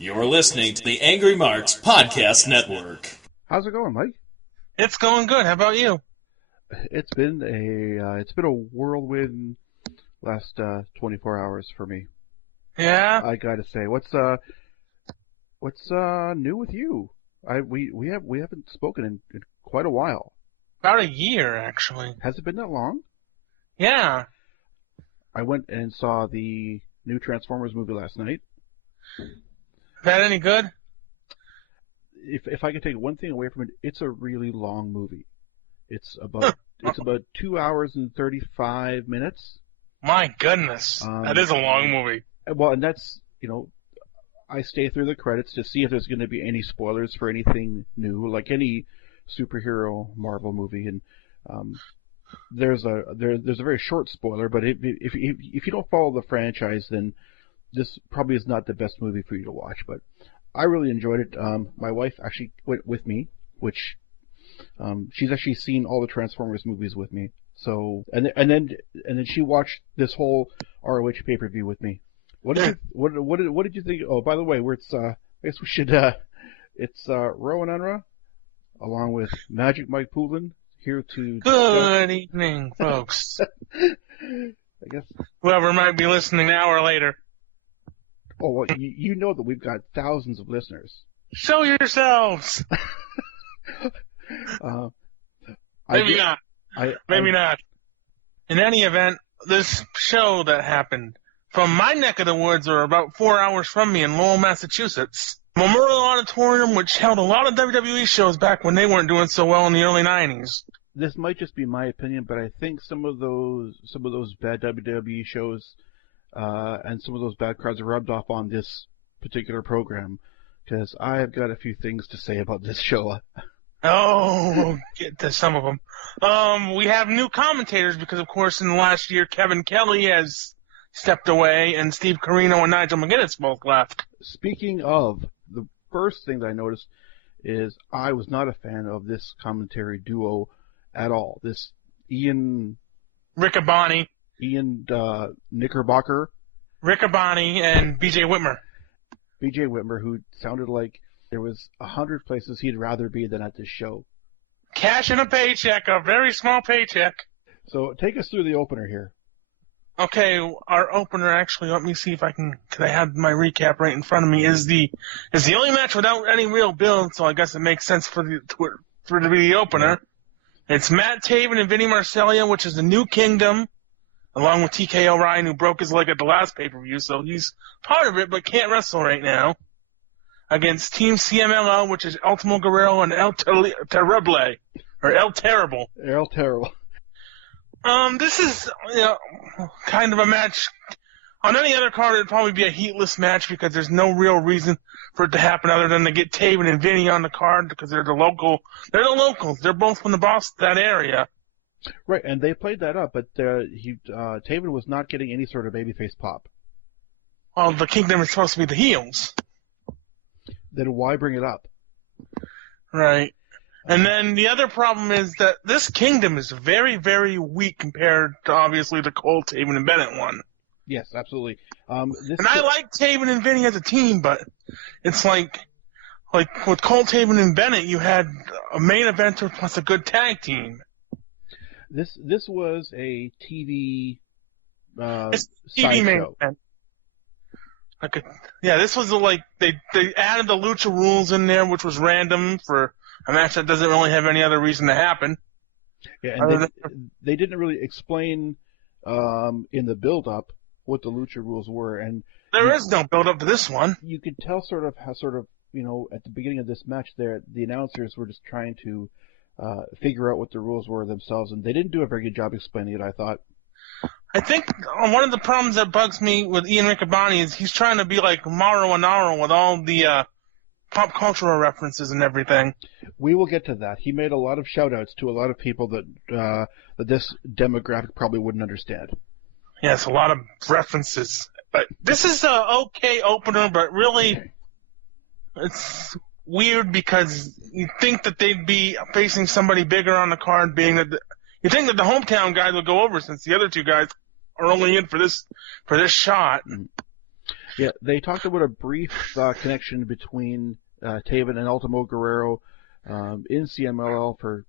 You're listening to the Angry Marks Podcast Network. How's it going, Mike? It's going good. How about you? It's been a whirlwind last 24 hours for me. Yeah. I gotta say, what's new with you? We haven't spoken in quite a while. About a year, actually. Has it been that long? Yeah. I went and saw the new Transformers movie last night. Is that any good? If I could take one thing away from it, it's a really long movie. It's about 2 hours and 35 minutes. My goodness, that is a long movie. Well, and that's, I stay through the credits to see if there's going to be any spoilers for anything new, like any superhero Marvel movie. And there's a very short spoiler, but if you don't follow the franchise, then this probably is not the best movie for you to watch. But I really enjoyed it. My wife actually went with me, which she's actually seen all the Transformers movies with me. So and then she watched this whole ROH pay-per-view with me. What did you think? Oh, by the way, I guess we should. It's Rowan Unruh, along with Magic Mike Poulin, here to. Good evening, folks. I guess whoever might be listening now or later. Oh, well, you know that we've got thousands of listeners. Show yourselves. Maybe not. Maybe not. In any event, this show that happened from my neck of the woods, or about 4 hours from me in Lowell, Massachusetts, Memorial Auditorium, which held a lot of WWE shows back when they weren't doing so well in the early 90s. This might just be my opinion, but I think some of those bad WWE shows and some of those bad crowds are rubbed off on this particular program, because I've got a few things to say about this show. Oh, we'll get to some of them. We have new commentators because, of course, in the last year, Kevin Kelly has stepped away, and Steve Corino and Nigel McGuinness both left. Speaking of, the first thing that I noticed is I was not a fan of this commentary duo at all. This Riccaboni, Knickerbocker. Riccaboni and B.J. Whitmer. B.J. Whitmer, who sounded like there was 100 places he'd rather be than at this show. Cash in a paycheck, a very small paycheck. So take us through the opener here. Okay, our opener, actually, let me see if I can, because I have my recap right in front of me, is the only match without any real build, so I guess it makes sense for it to be the opener. Yeah. It's Matt Taven and Vinny Marseglia, which is the New Kingdom, along with TK O'Ryan, who broke his leg at the last pay-per-view, so he's part of it, but can't wrestle right now, against Team CMLL, which is Ultimo Guerrero and El Terrible, or El Terrible. El Terrible. This is, kind of a match. On any other card, it'd probably be a heatless match because there's no real reason for it to happen other than to get Taven and Vinny on the card because they're the locals. They're both from the Boston, that area. Right, and they played that up, but Taven was not getting any sort of babyface pop. Well, the Kingdom is supposed to be the heels. Then why bring it up? Right. And then the other problem is that this Kingdom is very, very weak compared to, obviously, the Cole, Taven, and Bennett one. Yes, absolutely. I like Taven and Vinny as a team, but it's like with Cole, Taven, and Bennett, you had a main eventer plus a good tag team. This was a TV it's TV main event. This was they added the Lucha rules in there, which was random for a match that doesn't really have any other reason to happen. Yeah, and they didn't really explain in the build-up what the Lucha rules were, and there is no build-up to this one. You could tell how at the beginning of this match, the announcers were just trying to figure out what the rules were themselves, and they didn't do a very good job explaining it, I thought. I think one of the problems that bugs me with Ian Riccaboni is he's trying to be like Mauro Inaro with all the pop cultural references and everything. We will get to that. He made a lot of shout-outs to a lot of people that this demographic probably wouldn't understand. Yes, a lot of references. But this is an okay opener, but really it's weird because you think that they'd be facing somebody bigger on the card, being that you think that the hometown guys will go over since the other two guys are only in for this shot. Yeah, they talked about a brief connection between Taven and Ultimo Guerrero in CMLL for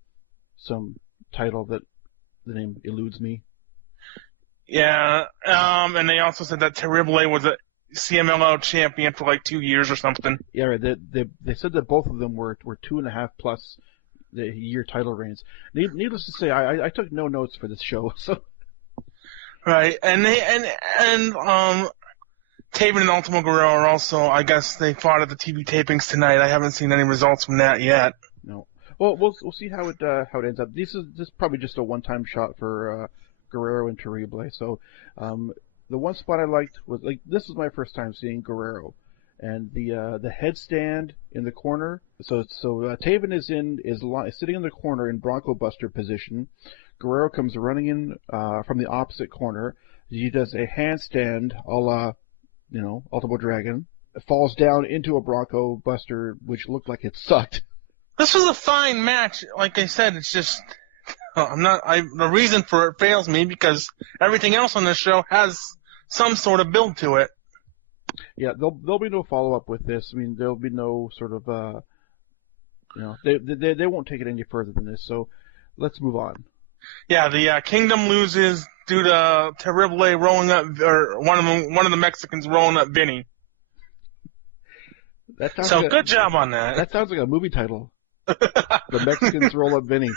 some title that the name eludes me. Yeah, and they also said that Terrible was a CMLL champion for like 2 years or something. Yeah, right. They said that both of them were 2.5 plus the year title reigns. Needless to say, I took no notes for this show. So Right, and Taven and Ultimo Guerrero are also, I guess they fought at the TV tapings tonight. I haven't seen any results from that yet. no. Well, we'll see how it ends up. This is probably just a one-time shot for Guerrero and Terrible. So the one spot I liked was this is my first time seeing Guerrero, and the headstand in the corner. So Taven is sitting in the corner in Bronco Buster position. Guerrero comes running in from the opposite corner. He does a handstand a la, Ultimo Dragon. Falls down into a Bronco Buster, which looked like it sucked. This was a fine match. Like I said, it's just the reason for it fails me because everything else on this show has some sort of build to it. Yeah, there'll be no follow up with this. I mean, there'll be no sort of they won't take it any further than this. So let's move on. Yeah, the Kingdom loses due to Terrible rolling up, or one of the Mexicans rolling up Vinny. So good job on that. That sounds like a movie title. The Mexicans roll up Vinny.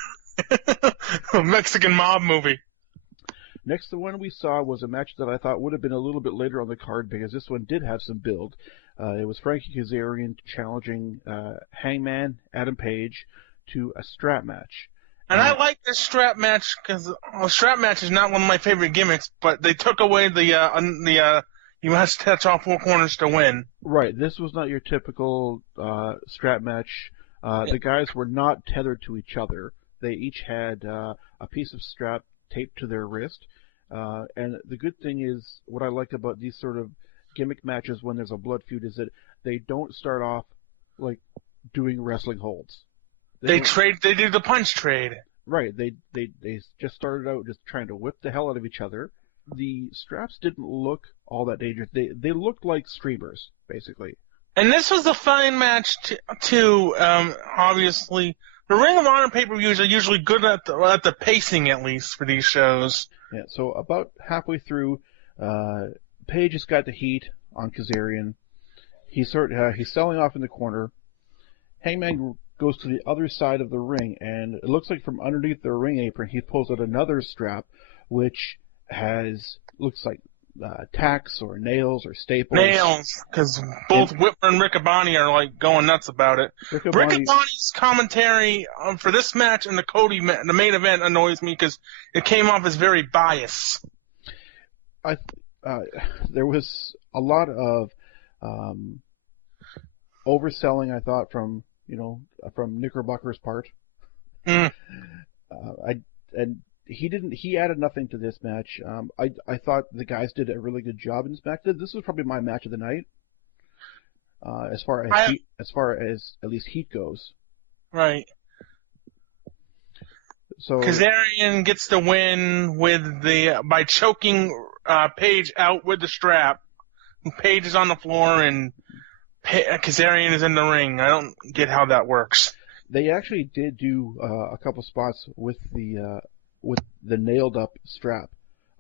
A Mexican mob movie. Next, the one we saw was a match that I thought would have been a little bit later on the card because this one did have some build. It was Frankie Kazarian challenging Hangman Adam Page to a strap match. And I like this strap match because a strap match is not one of my favorite gimmicks, but they took away the you must touch all four corners to win. Right. This was not your typical strap match. The guys were not tethered to each other. They each had a piece of strap taped to their wrist. And the good thing is, what I like about these sort of gimmick matches when there's a blood feud is that they don't start off like doing wrestling holds. They do the punch trade. Right. They just started out just trying to whip the hell out of each other. The straps didn't look all that dangerous. They looked like streamers, basically. And this was a fine match too. Obviously, the Ring of Honor pay-per-views are usually good at the pacing, at least for these shows. Yeah. So about halfway through, Page has got the heat on Kazarian. He's selling off in the corner. Hangman goes to the other side of the ring, and it looks like from underneath the ring apron, he pulls out another strap, which looks like tacks or nails or staples. Nails, because both Whitmer and Riccaboni are like going nuts about it. Riccaboni's commentary for this match and the main event annoys me because it came off as very biased. There was a lot of overselling, I thought, from Knickerbocker's part. He added nothing to this match. I thought the guys did a really good job in this match. This was probably my match of the night. As far as at least heat goes. Right. So Kazarian gets the win by choking Page out with the strap. Page is on the floor and Kazarian is in the ring. I don't get how that works. They actually did do a couple spots with the nailed up strap.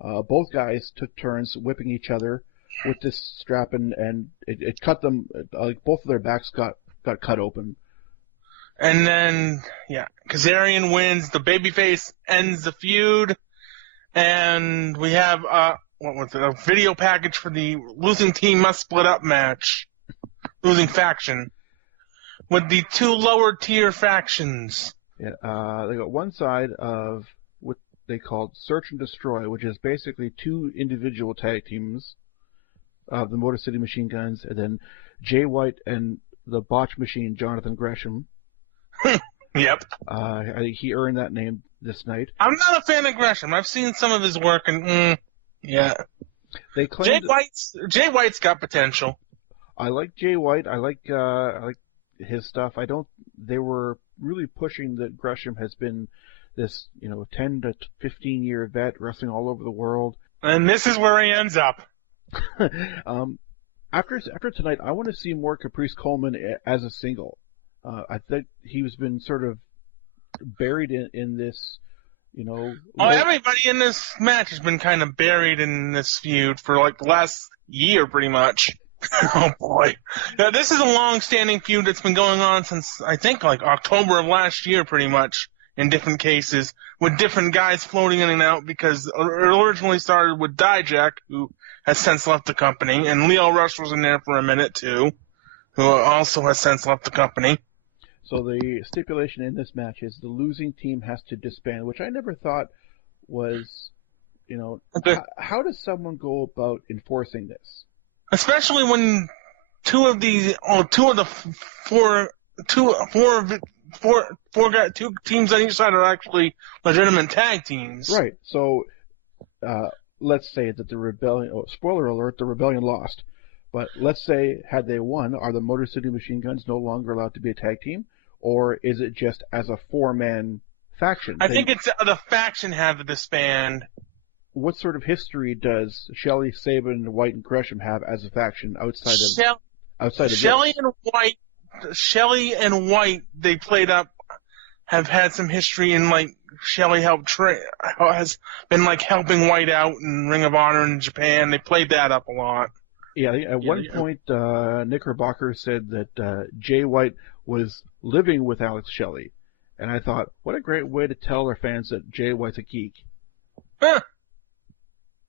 Both guys took turns whipping each other with this strap, and it cut them. Both of their backs got cut open. And then, Kazarian wins. The babyface ends the feud, and we have a video package for the losing team must split up match, losing faction, with the two lower tier factions. Yeah, they got one side of what they called Search and Destroy, which is basically two individual tag teams of the Motor City Machine Guns, and then Jay White and the Botch Machine, Jonathan Gresham. Yep. He earned that name this night. I'm not a fan of Gresham. I've seen some of his work, and yeah. They claimed Jay White's got potential. I like Jay White. I like his stuff. They were really pushing that Gresham has been this 10 to 15 year vet wrestling all over the world. And this is where he ends up. After tonight, I want to see more Caprice Coleman as a single. I think he's been sort of buried in this, Everybody in this match has been kind of buried in this feud for like the last year, pretty much. Oh boy. Now, this is a long-standing feud that's been going on since, I think, like October of last year, pretty much, in different cases, with different guys floating in and out, because it originally started with Dijak, who has since left the company, and Leo Rush was in there for a minute, too, who also has since left the company. So the stipulation in this match is the losing team has to disband, which I never thought was, how does someone go about enforcing this? Especially when two teams on each side are actually legitimate tag teams. Right. So, let's say that the Rebellion, spoiler alert, the Rebellion lost. But let's say, had they won, are the Motor City Machine Guns no longer allowed to be a tag team? Or is it just as a four-man faction? I think it's the faction have to disband. What sort of history does Shelley, Sabin, White, and Gresham have as a faction outside of Shelley and White, they played up, have had some history in, like, Shelley has been, like, helping White out in Ring of Honor in Japan. They played that up a lot. Yeah, at one point, Knickerbocker said that Jay White was living with Alex Shelley. And I thought, what a great way to tell our fans that Jay White's a geek. Huh.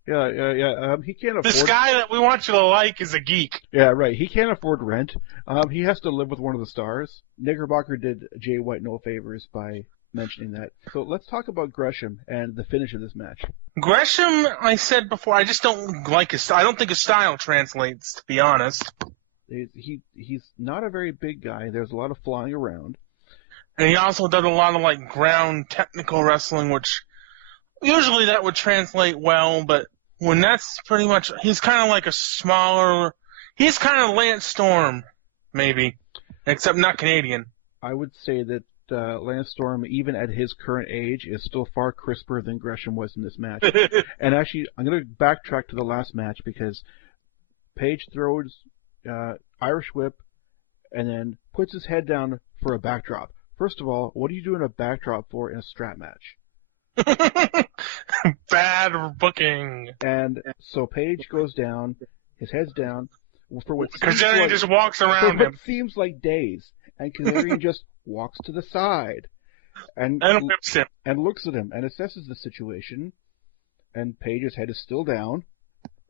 Yeah. He can't afford... This guy that we want you to like is a geek. Yeah, right. He can't afford rent. He has to live with one of the stars. Knickerbocker did Jay White no favors by mentioning that. So let's talk about Gresham and the finish of this match. Gresham, I said before, I just don't like his style. I don't think his style translates, to be honest. He's not a very big guy. There's a lot of flying around. And he also does a lot of, like, ground technical wrestling, which usually that would translate well, but when that's pretty much, he's kind of like he's kind of Lance Storm, maybe, except not Canadian. I would say that Lance Storm, even at his current age, is still far crisper than Gresham was in this match. And actually, I'm going to backtrack to the last match because Page throws Irish Whip and then puts his head down for a backdrop. First of all, what are you doing a backdrop for in a strap match? Bad booking. And so Page goes down, his head's down, for what Kazarian just walks around him. Seems like days. And Kazarian just walks to the side and whips him. And looks at him and assesses the situation. And Page's head is still down.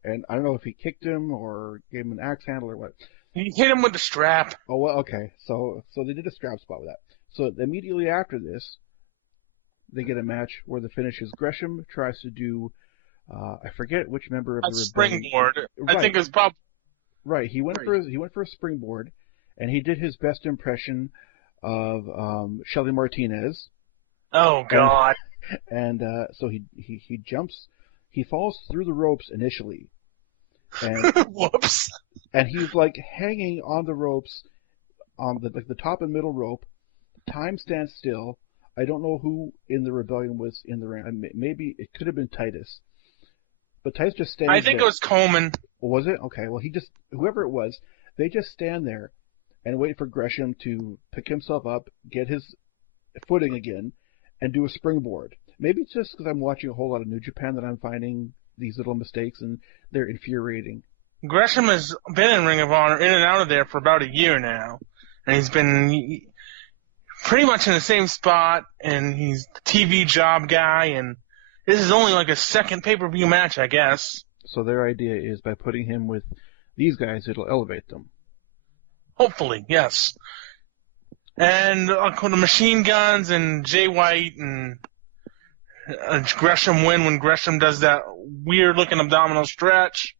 And I don't know if he kicked him or gave him an axe handle or what. He hit him with the strap. Oh, well, okay. So they did a strap spot with that. So immediately after this, they get a match where the finish is Gresham tries to do, I forget which member of the Rebellion. Springboard. Right. I think it's probably. Right. He went for a springboard, and he did his best impression of Shelly Martinez. Oh God. And so he jumps, he falls through the ropes initially. And whoops. And he's like hanging on the ropes on the top and middle rope. Time stands still. I don't know who in the Rebellion was in the ring. Maybe it could have been Titus. But Titus just stands there. I think it was Coleman. Was it? Okay, well, whoever it was, they just stand there and wait for Gresham to pick himself up, get his footing again, and do a springboard. Maybe it's just because I'm watching a whole lot of New Japan that I'm finding these little mistakes, and they're infuriating. Gresham has been in Ring of Honor, in and out of there for about a year now. And he's been pretty much in the same spot, and he's the TV job guy, and this is only like a second pay-per-view match, I guess. So their idea is by putting him with these guys, it'll elevate them. Hopefully, yes. And the Machine Guns and Jay White and Gresham win when Gresham does that weird-looking abdominal stretch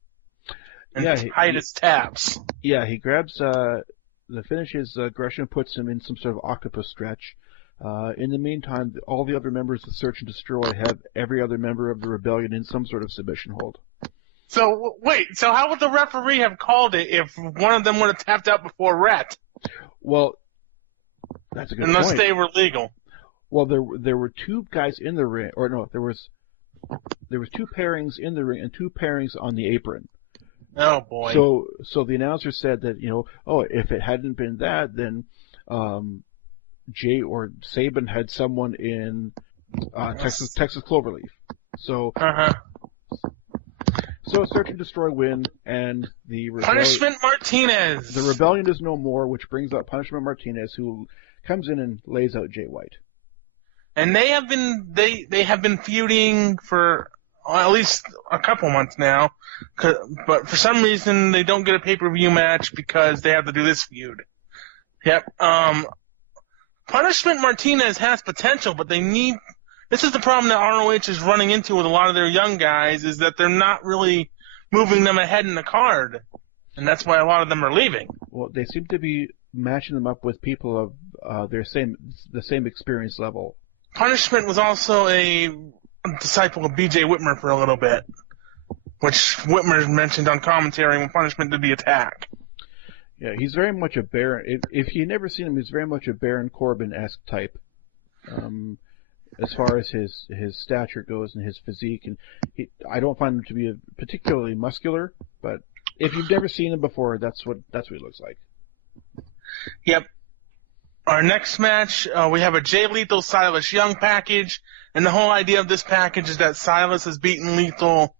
and Titus taps. Yeah, he grabs the finish is Gresham puts him in some sort of octopus stretch. In the meantime, all the other members of Search and Destroy have every other member of the Rebellion in some sort of submission hold. So, wait, how would the referee have called it if one of them would have tapped out before Rhett? Well, that's a good point. Unless they were legal. Well, there were two guys in the ring, or no, there was two pairings in the ring and two pairings on the apron. Oh boy. So the announcer said that, if it hadn't been that, then Jay or Saban had someone in Texas Cloverleaf. So Search and Destroy win, and Punishment Martinez. The rebellion is no more, which brings up Punishment Martinez, who comes in and lays out Jay White. And they have been feuding for at least a couple months now, but for some reason they don't get a pay-per-view match because they have to do this feud. Yep. Punishment Martinez has potential, but this is the problem that ROH is running into with a lot of their young guys, is that they're not really moving them ahead in the card. And that's why a lot of them are leaving. Well, they seem to be matching them up with people of the same experience level. Punishment was also a disciple of BJ Whitmer for a little bit, which Whitmer mentioned on commentary when Punishment did the attack. Yeah, he's very much a Baron. If you never seen him, he's very much a Baron Corbin-esque type. As far as his stature goes and his physique, and I don't find him to be particularly muscular, but if you've never seen him before, that's what he looks like. Yep. Our next match, we have a Jay Lethal Silas Young package, and the whole idea of this package is that Silas has beaten Lethal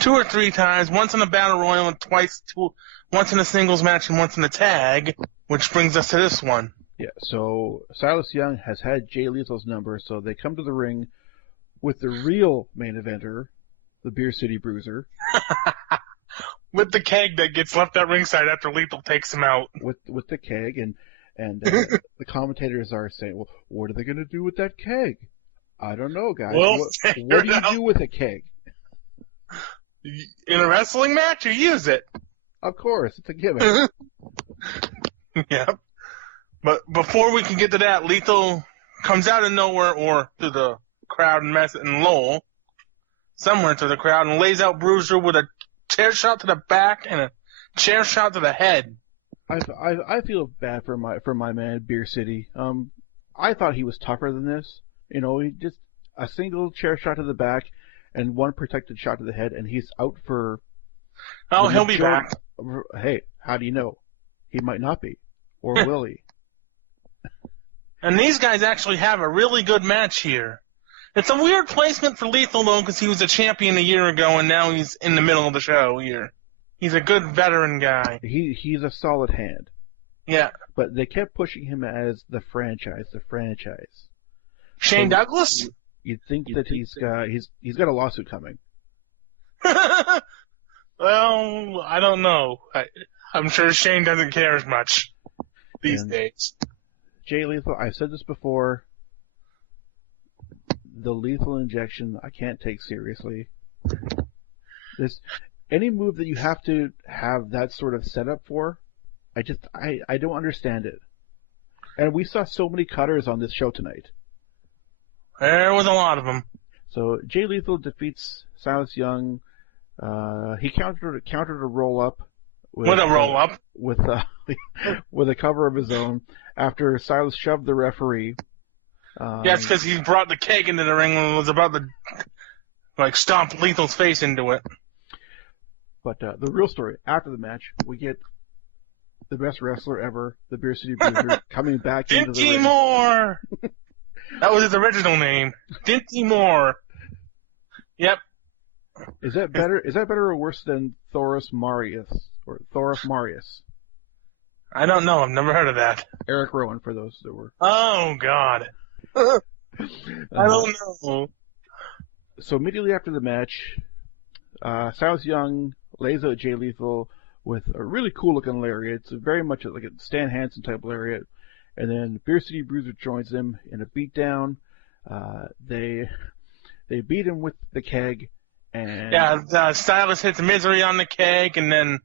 2 or 3 times, once in a battle royal and once in a singles match and once in a tag, which brings us to this one. Yeah, so Silas Young has had Jay Lethal's number, so they come to the ring with the real main eventer, the Beer City Bruiser. With the keg that gets left at ringside after Lethal takes him out. With the keg, and the commentators are saying, well, what are they going to do with that keg? I don't know, guys. Well, what do you do with a keg? In a wrestling match, you use it. Of course, it's a gimmick. Yep. But before we can get to that, Lethal comes out of nowhere or through the crowd and Lowell, somewhere through the crowd, and lays out Bruiser with a chair shot to the back and a chair shot to the head. I feel bad for my man Beer City. I thought he was tougher than this. He just a single chair shot to the back and one protected shot to the head, and he's out for. Oh, he'll be back. Hey, how do you know? He might not be, or will he? And these guys actually have a really good match here. It's a weird placement for Lethal, though, because he was a champion a year ago, and now he's in the middle of the show here. He's a good veteran guy. He's a solid hand. Yeah. But they kept pushing him as the franchise. Shane Douglas? You'd think that he's got a lawsuit coming. Well, I don't know. I'm sure Shane doesn't care as much these days. Jay Lethal, I've said this before, the lethal injection I can't take seriously. Any move that you have to have that sort of setup for, I don't understand it. And we saw so many cutters on this show tonight. There was a lot of them. So Jay Lethal defeats Silas Young. He countered a roll up. With a roll up. With a cover of his own after Silas shoved the referee. It's because he brought the keg into the ring and was about to stomp Lethal's face into it. But the real story, after the match, we get the best wrestler ever, the Beer City Bruiser, coming back into the ring. Dinty Moore! That was his original name. Dinty Moore. Yep. Is that better or worse than Thoros Marius? Or Thoros Marius? I don't know. I've never heard of that. Eric Rowan, for those that were. Oh, God. I don't know. So immediately after the match, Silas Young lays out Jay Lethal with a really cool looking lariat. It's very much like a Stan Hansen type lariat. And then Beer City Bruiser joins him in a beatdown. They beat him with the keg. And Silas hits Misery on the keg, and then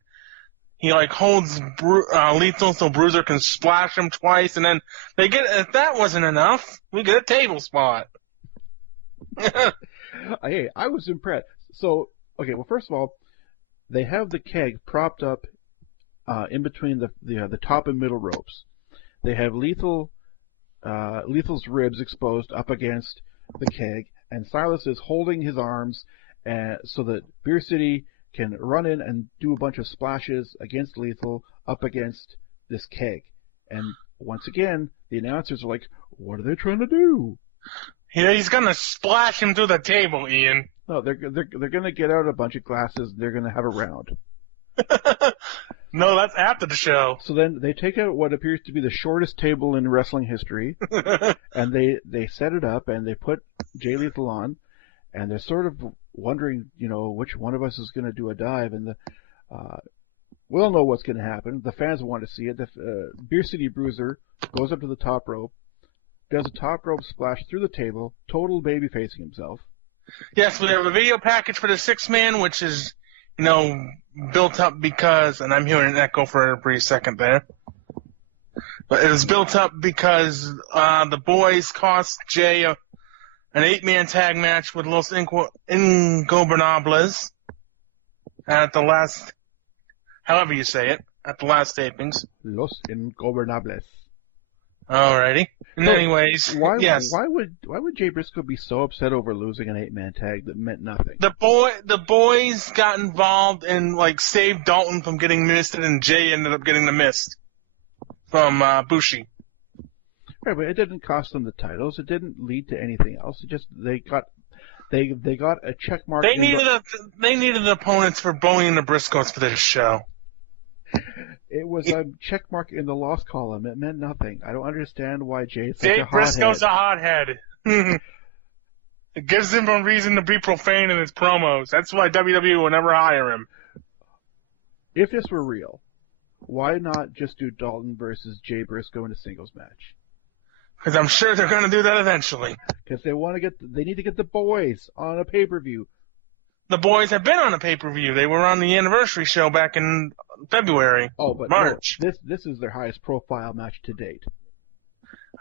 he holds Lethal so Bruiser can splash him twice, and then if that wasn't enough, we get a table spot. Hey, I was impressed. So, okay, well, first of all, they have the keg propped up in between the top and middle ropes. They have Lethal's ribs exposed up against the keg, and Silas is holding his arms so that Beer City can run in and do a bunch of splashes against Lethal up against this keg. And once again, the announcers are like, what are they trying to do? He's going to splash him through the table, Ian. No, they're going to get out a bunch of glasses and they're going to have a round. No, that's after the show. So then they take out what appears to be the shortest table in wrestling history, and they set it up and they put Jay Lethal on, and they're sort of wondering, which one of us is going to do a dive, and we all know what's going to happen. The fans want to see it. The Beer City Bruiser goes up to the top rope, does a top rope splash through the table, total baby facing himself. Yes, we have a video package for the 6-man, which is, built up because, and I'm hearing an echo for a brief second there, but it was built up because the boys cost Jay an 8-man tag match with Los Ingobernables at the last, however you say it, at the last tapings. Los Ingobernables. Alrighty. Anyways, yes. Why would Jay Briscoe be so upset over losing an 8-man tag that meant nothing? The boys got involved and saved Dalton from getting missed, and Jay ended up getting the mist from Bushi. Right, but it didn't cost them the titles. It didn't lead to anything else. It just they got a check mark. They needed opponents for Bowie and the Briscoes for this show. It was a check mark in the loss column. It meant nothing. I don't understand why Jay's such Jay a hothead. Briscoe's a hothead. It gives him a reason to be profane in his promos. That's why WWE will never hire him. If this were real, why not just do Dalton versus Jay Briscoe in a singles match? Because I'm sure they're going to do that eventually. Because they need to get the boys on a pay-per-view. The boys have been on a pay-per-view. They were on the anniversary show back in February. Oh, but March. No, this is their highest profile match to date.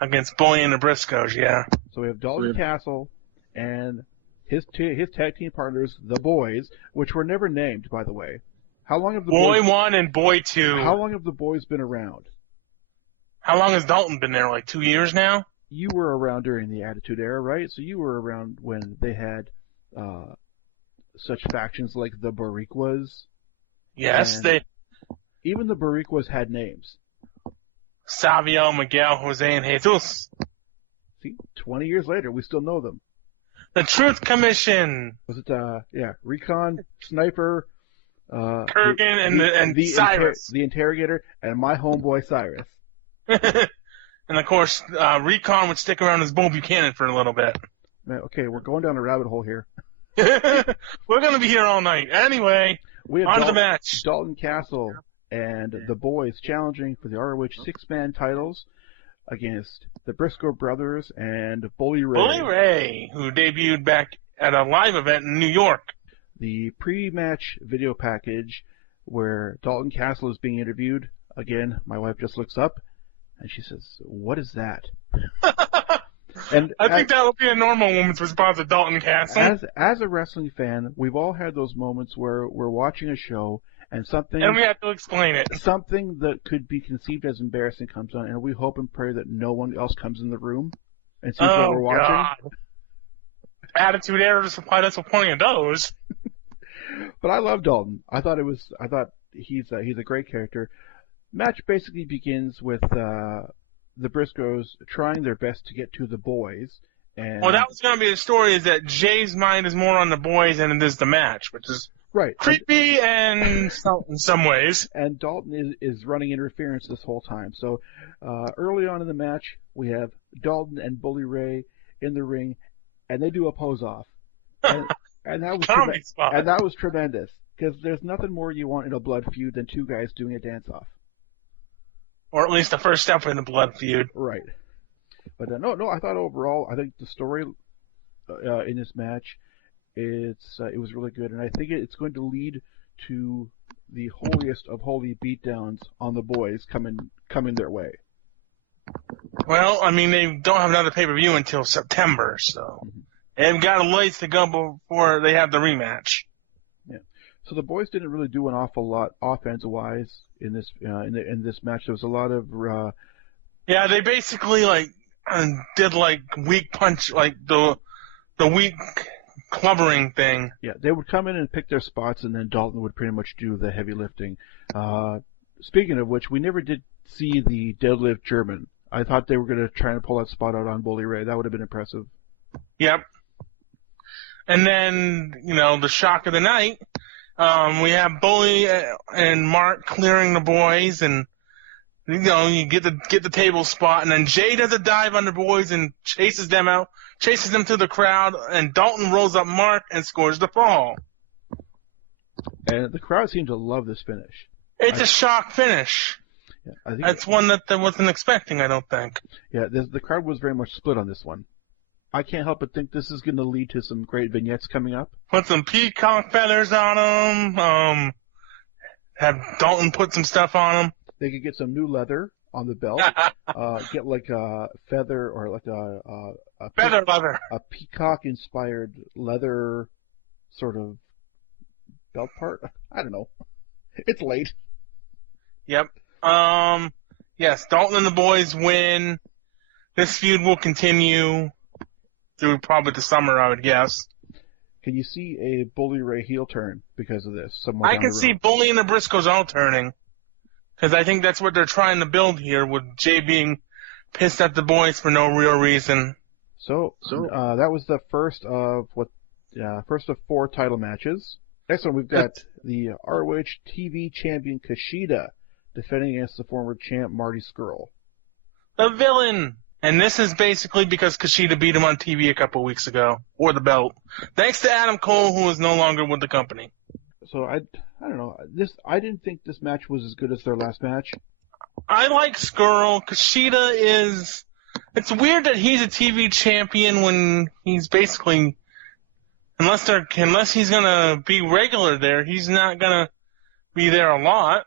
Against Bowie and the Briscoes, yeah. So we have Dalton Castle and his tag team partners, the Boys, which were never named, by the way. How long have the Boy Boys, 1 and Boy 2. How long have the Boys been around? How long has Dalton been there? 2 years now? You were around during the Attitude Era, right? So you were around when they had such factions like the Boricuas. Yes, even the Boricuas had names. Savio, Miguel, Jose, and Jesus. See, 20 years later, we still know them. The Truth Commission. Was it, Recon, Sniper, Kurgan, and Cyrus. The Interrogator, and my homeboy Cyrus. And of course, Recon would stick around as Bull Buchanan for a little bit. Man, okay, we're going down a rabbit hole here. We're going to be here all night. Anyway, on to the match. Dalton Castle and the Boys challenging for the ROH 6-man titles against the Briscoe brothers and Bully Ray. Bully Ray, who debuted back at a live event in New York. The pre-match video package where Dalton Castle is being interviewed. Again, my wife just looks up and she says, "What is that?" And I think that would be a normal woman's response to Dalton Castle. As a wrestling fan, we've all had those moments where we're watching a show and we have to explain it. Something that could be conceived as embarrassing comes on, and we hope and pray that no one else comes in the room and sees what we're watching. God. Attitude Era supplied us with plenty of those. But I love Dalton. I thought he's a great character. Match basically begins with the Briscoes trying their best to get to the Boys. And that was going to be the story, is that Jay's mind is more on the Boys than it is the match, which is right. creepy and in some ways. And Dalton is running interference this whole time. So early on in the match, we have Dalton and Bully Ray in the ring, and they do a pose-off. And that was tremendous, because there's nothing more you want in a blood feud than two guys doing a dance-off. Or at least the first step in the blood feud. Right. But no, I thought overall, I think the story in this match, it was really good, and I think it's going to lead to the holiest of holy beatdowns on the Boys coming their way. Well, I mean, they don't have another pay-per-view until September, so they've got a ways to go before they have the rematch. Yeah. So the Boys didn't really do an awful lot offense-wise in this in this match. There was a lot of yeah, they basically did weak punch, the weak clubbering thing. Yeah, they would come in and pick their spots, and then Dalton would pretty much do the heavy lifting. Speaking of which, we never did see the deadlift German. I thought they were going to try and pull that spot out on Bully Ray. That would have been impressive. Yep. And then, the shock of the night, we have Bully and Mark clearing the boys, and you get the table spot, and then Jay does a dive on the boys and chases them through the crowd, and Dalton rolls up Mark and scores the fall. And the crowd seemed to love this finish. It's a shock finish. Yeah, I think That's one that they wasn't expecting, I don't think. Yeah, the crowd was very much split on this one. I can't help but think this is going to lead to some great vignettes coming up. Put some peacock feathers on them. Have Dalton put some stuff on them. They could get some new leather on the belt. Get like a feather or like a Feather leather. A peacock-inspired leather sort of belt part. I don't know. It's late. Yep. Yes, Dalton and the boys win. This feud will continue through probably the summer, I would guess. Can you see a Bully Ray heel turn because of this? I can see Bully and the Briscoes all turning. Because I think that's what they're trying to build here, with Jay being pissed at the boys for no real reason. So that was the first of 4 title matches. Next one, we've got the ROH TV champion Kushida defending against the former champ Marty Scurll. The villain! And this is basically because Kushida beat him on TV a couple weeks ago, or the belt. Thanks to Adam Cole, who is no longer with the company. So I don't know. I didn't think this match was as good as their last match. I like Scurll. Kushida is... It's weird that he's a TV champion when he's basically... Unless he's gonna be regular there, he's not gonna be there a lot.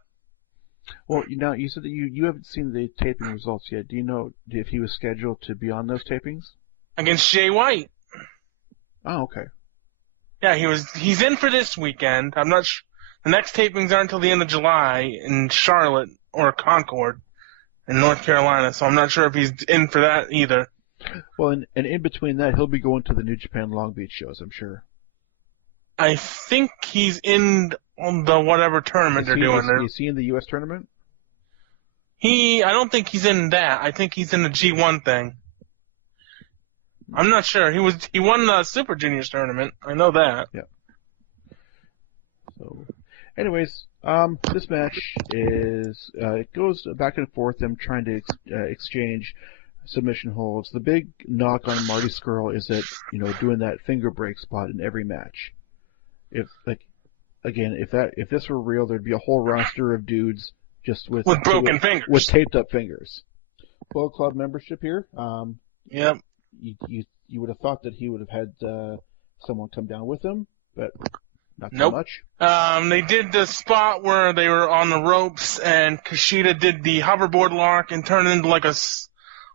Well, you said that you haven't seen the taping results yet. Do you know if he was scheduled to be on those tapings? Against Jay White. Oh, okay. Yeah, he's in for this weekend. I'm not sure. The next tapings aren't until the end of July in Charlotte or Concord in North Carolina, so I'm not sure if he's in for that either. Well, and in between that, he'll be going to the New Japan Long Beach shows, I'm sure. I think he's in the whatever tournament they're doing there. Is he in the U.S. tournament? I don't think he's in that. I think he's in the G1 thing. I'm not sure. He won the Super Juniors tournament. I know that. Yeah. So, anyways, this match is it goes back and forth. Them trying to exchange submission holds. The big knock on Marty Scurll is that doing that finger break spot in every match. If this were real, there'd be a whole roster of dudes just with broken fingers, with taped up fingers. Full club membership here. Yep. You would have thought that he would have had someone come down with him, but not so nope. much. They did the spot where they were on the ropes, and Kushida did the hoverboard lock and turned it into like a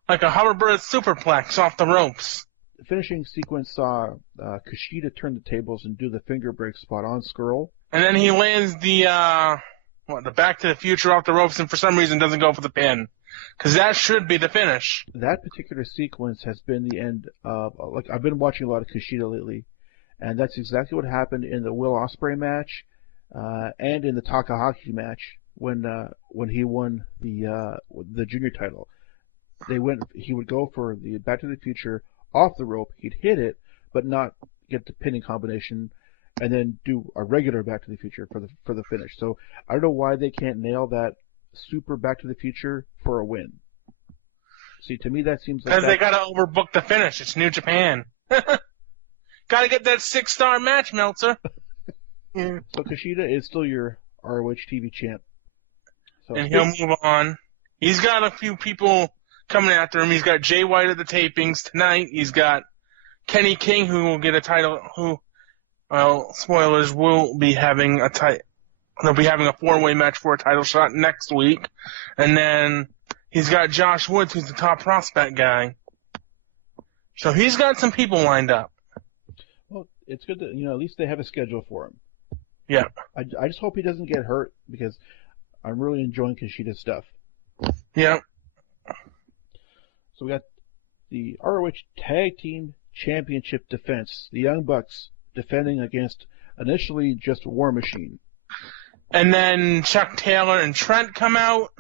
hoverboard superplex off the ropes. The finishing sequence saw Kushida turn the tables and do the finger break spot on Scurll. And then he lands the Back to the Future off the ropes, and for some reason doesn't go for the pin. Because that should be the finish. That particular sequence has been the end of... I've been watching a lot of Kushida lately, and that's exactly what happened in the Will Ospreay match and in the Takahashi match when he won the junior title. He would go for the Back to the Future off the rope. He'd hit it, but not get the pinning combination, and then do a regular Back to the Future for the finish. So I don't know why they can't nail that super Back to the Future for a win. See, to me that seems like because they gotta overbook the finish. It's New Japan. Gotta get that 6-star match, Meltzer. So Kushida is still your ROH TV champ. So and he'll move on. He's got a few people coming after him. He's got Jay White at the tapings tonight. He's got Kenny King, who will get a title. Spoilers, will be having a title. They'll be having a 4-way match for a title shot next week. And then he's got Josh Woods, who's the top prospect guy. So he's got some people lined up. Well, it's good that, at least they have a schedule for him. Yeah. I just hope he doesn't get hurt, because I'm really enjoying Kushida's stuff. Yeah. So we got the ROH Tag Team Championship defense. The Young Bucks defending against initially just War Machine. And then Chuck Taylor and Trent come out.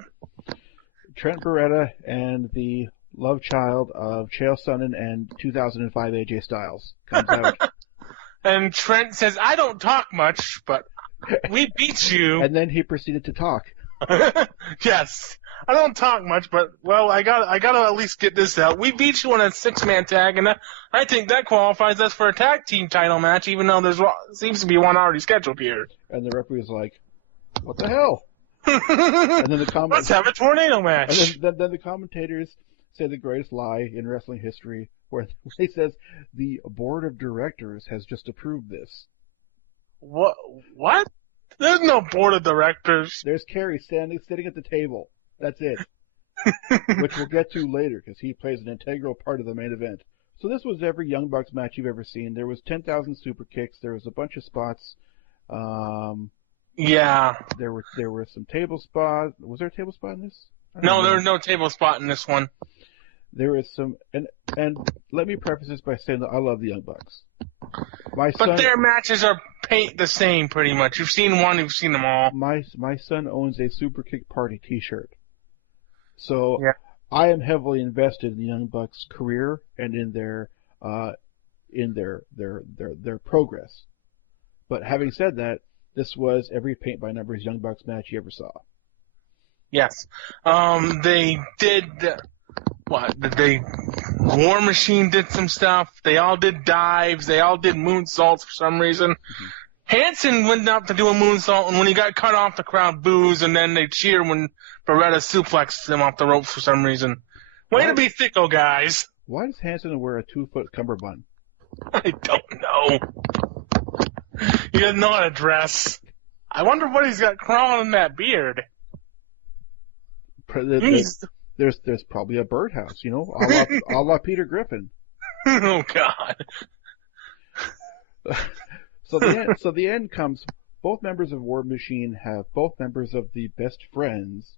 Trent Beretta and the love child of Chael Sonnen and 2005 AJ Styles comes out. And Trent says, I don't talk much, but we beat you. And then he proceeded to talk. Yes. I don't talk much, but, well, I gotta at least get this out. We beat you in a 6-man tag, and I think that qualifies us for a tag team title match, even though there seems to be one already scheduled here. And the referee was like, what the hell? And then Let's have a tornado match. And then the commentators say the greatest lie in wrestling history, where he says the board of directors has just approved this. What? There's no board of directors. There's Kerry sitting at the table. That's it. Which we'll get to later, because he plays an integral part of the main event. So this was every Young Bucks match you've ever seen. There was 10,000 super kicks. There was a bunch of spots. Yeah. There were some table spots. Was there a table spot in this? No, there was no table spot in this one. There is some, and let me preface this by saying that I love the Young Bucks. But their matches are the same, pretty much. You've seen one, you've seen them all. My son owns a Super Kick Party T-shirt, so yeah. I am heavily invested in the Young Bucks' career and in their progress. But having said that, this was every paint by numbers Young Bucks match you ever saw. Yes, they did. What did they? War Machine did some stuff. They all did dives. They all did moonsaults for some reason. Mm-hmm. Hanson went up to do a moonsault, and when he got cut off, the crowd boos, and then they cheer when Beretta suplexed him off the ropes for some reason. Way to be thicko, guys. Why does Hanson wear a 2-foot cummerbund? I don't know. He doesn't know how to dress. I wonder what he's got crawling in that beard. There's probably a birdhouse, a la Peter Griffin. Oh God. So the end comes. Both members of War Machine have both members of the Best Friends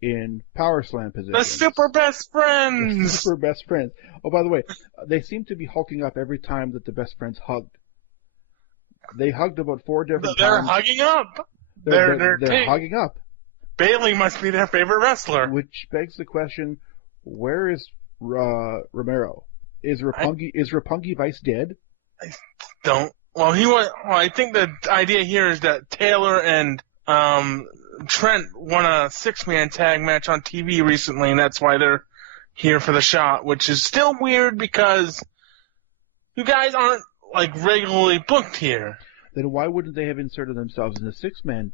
in Power Slam positions. The Super Best Friends. The Super Best Friends. Oh, by the way, they seem to be hulking up every time that the Best Friends hugged. They hugged about 4 different They're times. Hugging up. They're hugging up. Bailey must be their favorite wrestler. Which begs the question: where is Romero? Is Roppongi Vice dead? I don't. Well, I think the idea here is that Taylor and Trent won a 6-man tag match on TV recently, and that's why they're here for the shot. Which is still weird because you guys aren't regularly booked here. Then why wouldn't they have inserted themselves in a 6-man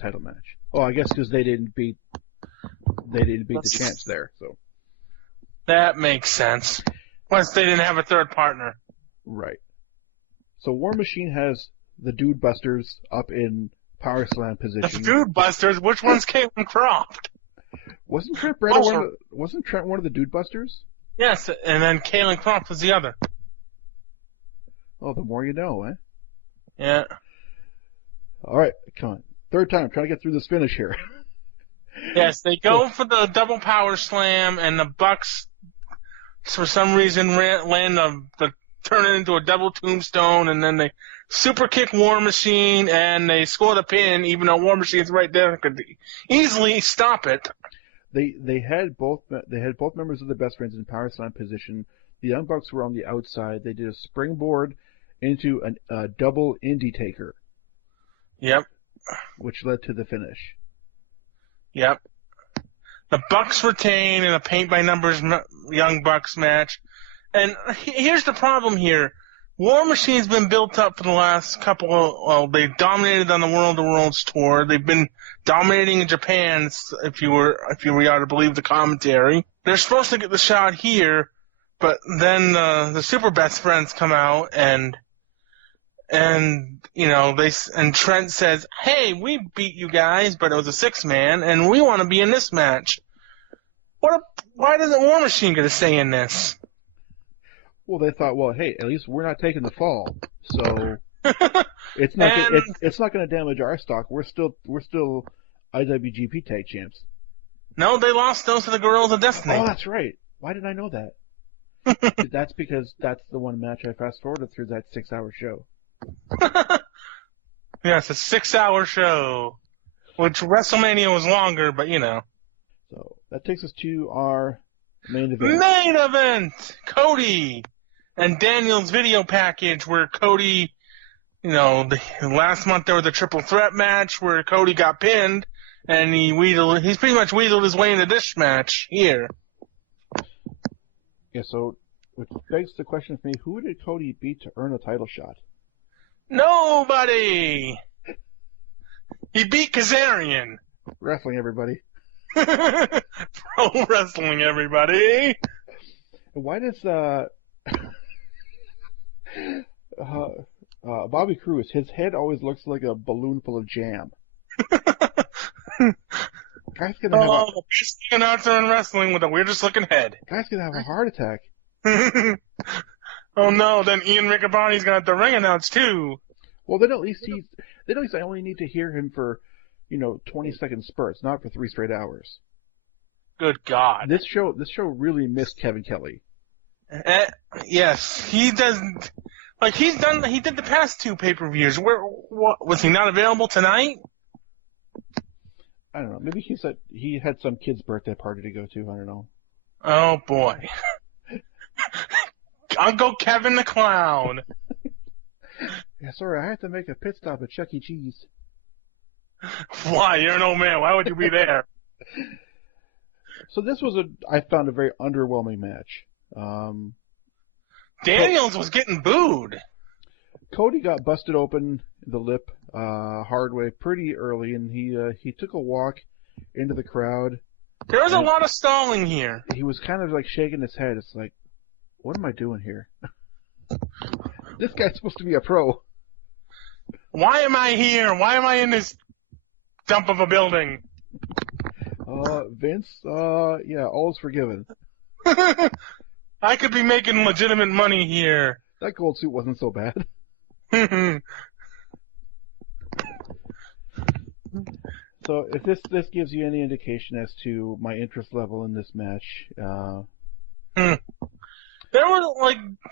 title match? Oh, I guess because they didn't beat the champs there. So that makes sense. Plus, they didn't have a third partner. Right. So War Machine has the Dude Busters up in Power Slam position. The Dude Busters? Which one's Caitlin Croft? Wasn't Trent one of the Dude Busters? Yes, and then Caitlin Croft was the other. Oh, the more you know, eh? Yeah. All right, come on. Third time, trying to get through this finish here. Yes, they go for the double power slam, and the Bucks, for some reason, land the turn it into a double tombstone, and then they super kick War Machine, and they score the pin, even though War Machine's right there and could easily stop it. They had both members of the Best Friends in Power Slam position. The Young Bucks were on the outside. They did a springboard into a double indie taker. Yep. Which led to the finish. Yep. The Bucks retain in a paint by numbers Young Bucks match. And here's the problem here. War Machine's been built up for the last they've dominated on the World of Worlds tour. They've been dominating in Japan, if you were to believe the commentary. They're supposed to get the shot here, but then the Super Best Friends come out and Trent says, "Hey, we beat you guys, but it was a 6-man, and we want to be in this match." Why doesn't War Machine get a say in this? Well, they thought, well, hey, at least we're not taking the fall, so it's not going to damage our stock. We're still IWGP Tag Champs. No, they lost those to the Guerrillas of Destiny. Oh, that's right. Why did I know that? That's because that's the one match I fast forwarded through that 6-hour show. Yes, a 6-hour show, which WrestleMania was longer, but you know. So that takes us to our main event. Main event! Cody and Daniel's video package where Cody, you know, last month there was a triple threat match where Cody got pinned and he's pretty much wheedled his way into this match here. Yeah, so which begs the question for me, who did Cody beat to earn a title shot? Nobody! He beat Kazarian. Wrestling, everybody. Pro wrestling, everybody. Why does Bobby Cruz, his head always looks like a balloon full of jam? Guy's gonna have the best announcer in wrestling with the weirdest looking head. Guy's gonna have a heart attack. Oh no, then Ian Riccaboni's gonna have to ring announce too. Well, then at least I only need to hear him for, 20-second spurts, not for 3 straight hours. Good God. This show really missed Kevin Kelly. Yes, he doesn't. Like he did the past 2 pay-per-views. What was he not available tonight? I don't know. Maybe he had some kid's birthday party to go to. I don't know. Oh boy. Uncle Kevin the Clown. Yeah, sorry, I had to make a pit stop at Chuck E. Cheese. Why? You're an old man. Why would you be there? So this was I found a very underwhelming match. Daniels was getting booed. Cody got busted open the lip hard way pretty early, and he took a walk into the crowd. There was a lot of stalling here. He was kind of like shaking his head. It's like, what am I doing here? This guy's supposed to be a pro. Why am I here? Why am I in this dump of a building? Vince, yeah, all's forgiven. I could be making legitimate money here. That gold suit wasn't so bad. So if this gives you any indication as to my interest level in this match, There were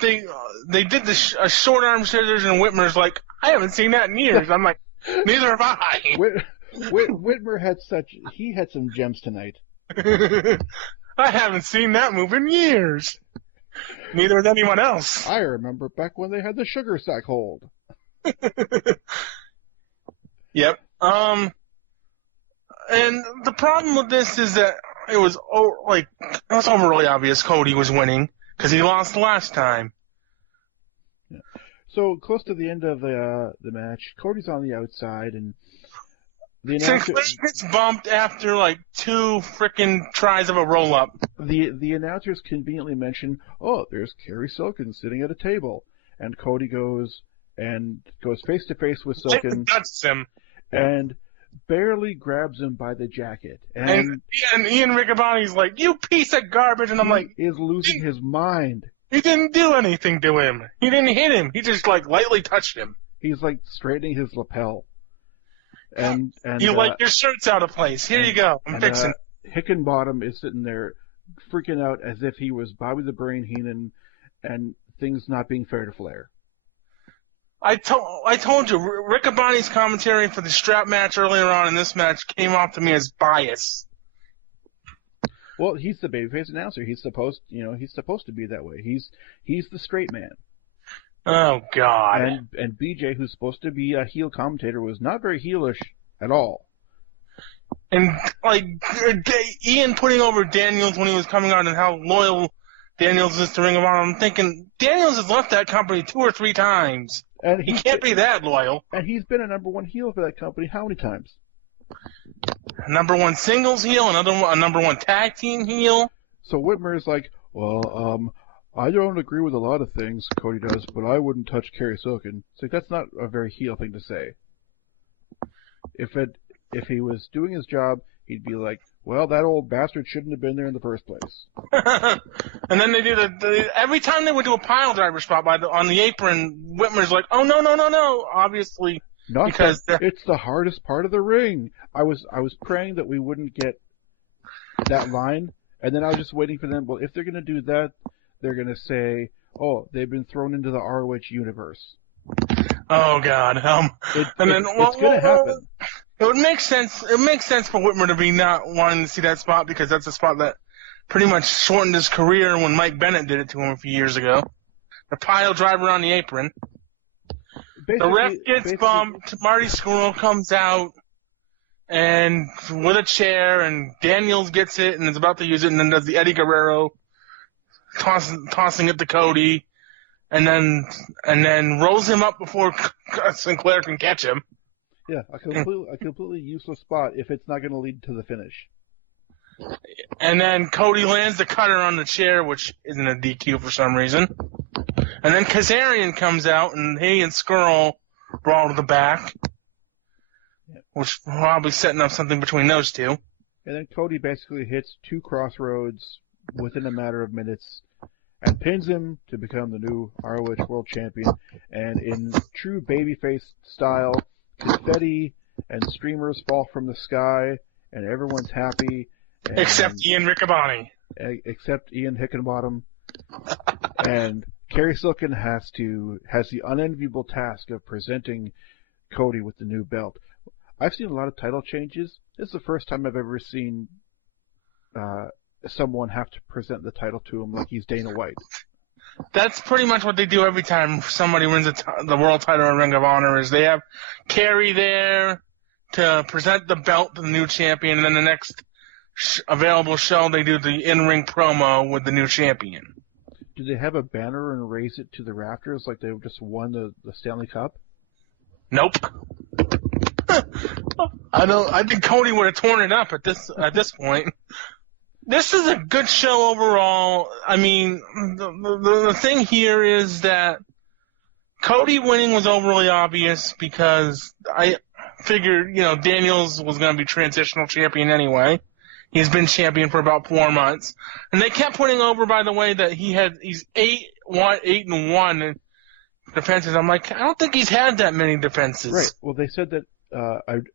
they did a short arm scissors and Whitmer's like, I haven't seen that in years. I'm like, neither have I. Whitmer had some gems tonight. I haven't seen that move in years. Neither has anyone else. I remember back when they had the sugar sack hold. Yep. And the problem with this is that it was overly obvious Cody was winning because he lost last time. Yeah. So close to the end of the match, Cody's on the outside, and the announcer gets bumped after 2 frickin' tries of a roll up. The announcers conveniently mention, "Oh, there's Kerry Silkin sitting at a table," and Cody goes face to face with Silkin, Touches him, and barely grabs him by the jacket, and Ian Riccaboni's like, "You piece of garbage," and I'm like, is losing his mind. He didn't do anything to him. He didn't hit him. He just lightly touched him. He's straightening his lapel. And your shirt's out of place. Here you go. I'm fixing it. Hickenbottom is sitting there freaking out as if he was Bobby the Brain Heenan and things not being fair to Flair. I told you, Riccaboni's commentary for the strap match earlier on in this match came off to me as bias. Well, he's the babyface announcer. He's supposed to be that way. He's the straight man. Oh God. And BJ, who's supposed to be a heel commentator, was not very heelish at all. And Ian putting over Daniels when he was coming on and how loyal Daniels is to Ring of Honor, I'm thinking Daniels has left that company 2 or 3 times. And he can't be that loyal. And he's been a number 1 heel for that company how many times? Number 1 singles heel, a number 1 tag team heel. So Whitmer's like, well, I don't agree with a lot of things Cody does, but I wouldn't touch Kerry Silkin. It's like, that's not a very heel thing to say. If he was doing his job, he'd be like, well, that old bastard shouldn't have been there in the first place. And then they do every time they would do a pile driver spot on the apron, Whitmer's like, oh no, obviously. It's the hardest part of the ring. I was praying that we wouldn't get that line, and then I was just waiting for them. Well, if they're going to do that, they're going to say, oh, they've been thrown into the ROH universe. Oh God. It's going to happen. It would make sense. It makes sense for Whitmer to be not wanting to see that spot because that's a spot that pretty much shortened his career when Mike Bennett did it to him a few years ago. The pile driver on the apron. The ref gets bumped. Marty Scurll comes out and with a chair, and Daniels gets it and is about to use it, and then does the Eddie Guerrero tossing it to Cody, and then rolls him up before Sinclair can catch him. Yeah, a completely useless spot if it's not going to lead to the finish. And then Cody lands the cutter on the chair, which isn't a DQ for some reason. And then Kazarian comes out, and he and Scurll brawl to the back, which probably setting up something between those two. And then Cody basically hits 2 crossroads within a matter of minutes and pins him to become the new ROH World Champion. And in true babyface style, confetti and streamers fall from the sky, and everyone's happy. Except Ian Riccaboni. Except Ian Hickenbottom. And Kerry Silken has the unenviable task of presenting Cody with the new belt. I've seen a lot of title changes. This is the first time I've ever seen someone have to present the title to him like he's Dana White. That's pretty much what they do every time somebody wins the world title in Ring of Honor. Is they have Kerry there to present the belt to the new champion, and then the next available show they do the in-ring promo with the new champion. Do they have a banner and raise it to the rafters like they just won the Stanley Cup? Nope. I think Cody would have torn it up at this point. This is a good show overall. I mean, the thing here is that Cody winning was overly obvious because I figured, Daniels was going to be transitional champion anyway. He's been champion for about 4 months. And they kept putting over, by the way, that he's 8-1 defenses. I'm like, I don't think he's had that many defenses. Right. Well, they said that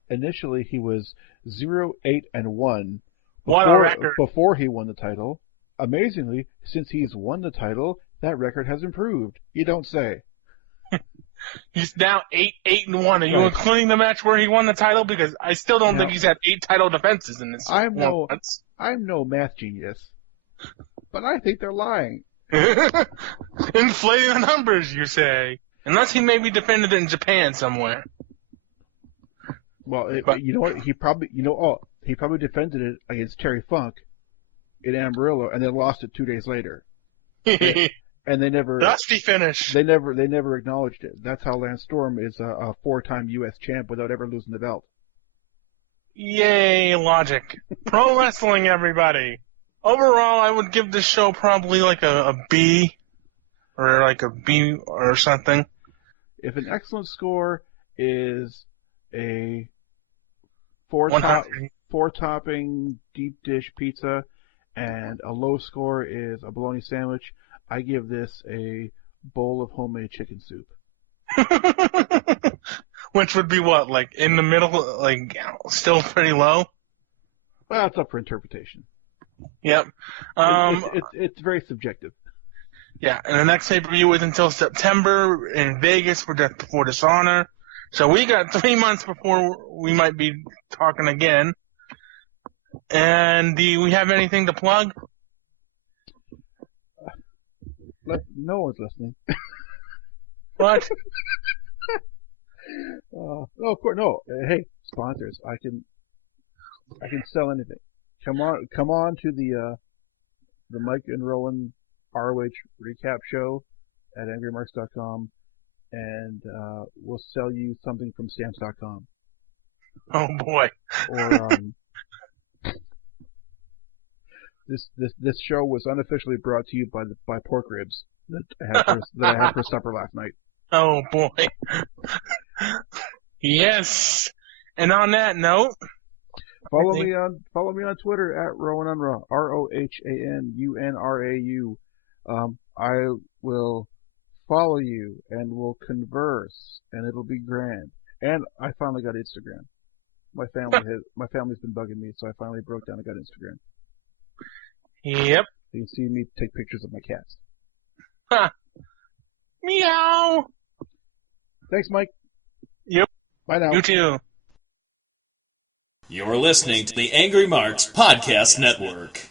initially he was 0-8-1 what a record. Before he won the title. Amazingly, since he's won the title, that record has improved. You don't say. He's now 8-1. Are you including the match where he won the title? Because I still don't think he's had 8 title defenses in this. I'm no math genius, but I think they're lying. Inflating the numbers, you say? Unless he maybe defended it in Japan somewhere. Well, you know what? He probably defended it against Terry Funk in Amarillo, and then lost it 2 days later. And they never dusty finish. They never acknowledged it. That's how Lance Storm is a 4-time U.S. champ without ever losing the belt. Yay, logic. Pro wrestling, everybody. Overall, I would give this show probably like a B, or like a B or something. If an excellent score is a 4-topping deep dish pizza, and a low score is a bologna sandwich, I give this a bowl of homemade chicken soup. Which would be what, like in the middle, like still pretty low? Well, it's up for interpretation. Yep. It's very subjective. Yeah, and the next pay-per-view is until September in Vegas for Death Before Dishonor. So we got 3 months before we might be talking again. And do we have anything to plug? No one's listening. What? No, of course, no. Hey, sponsors, I can sell anything. Come on to the Mike and Rowan ROH recap show at AngryMarks.com, and we'll sell you something from Stamps.com. Oh boy. Or this show was unofficially brought to you by pork ribs that I had for supper last night. Oh boy. Yes. And on that note, follow me on Twitter at RowanUnra, ROHANUNRAU. I will follow you and we'll converse, and it'll be grand. And I finally got Instagram. My family's been bugging me, so I finally broke down and got Instagram. Yep. You can see me take pictures of my cats. Huh. Meow. Thanks, Mike. Yep. Bye now. You too. You're listening to the Angry Marks Podcast Network.